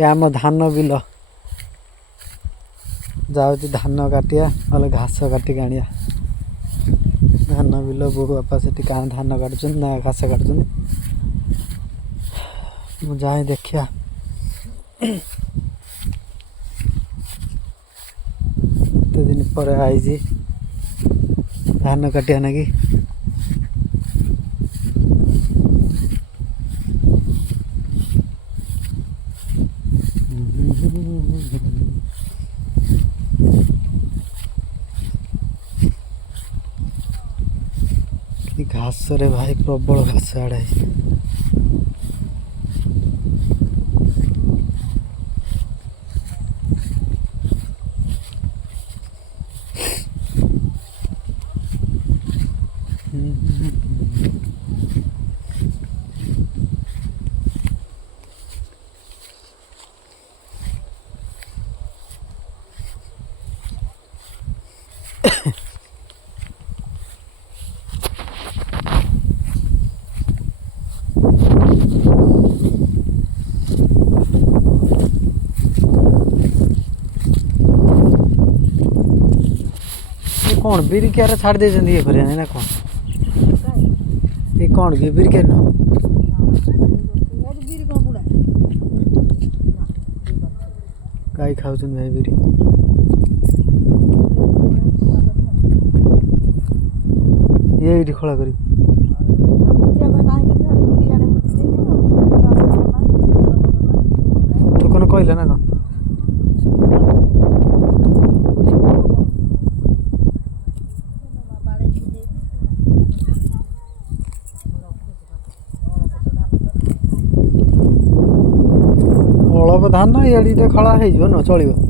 ये आम धान बिल जाऊँ धान काटिया ना घास काटिक आनिया धान बिल बो बापा से क्या धान काटुं ना घास काटुं मु जाए देखिया एते दिन पर आई धान काटिया नाकि घास रे भाई प्रबल घास आड़े कौन बीरी क्या छाड़ दे ये फिर ना कौन ये कौन की बीरी क्या गाई खाऊ भाई बीरी ये खोला करी तो कौन कहला ना कौन धान इे खड़ा हो चलो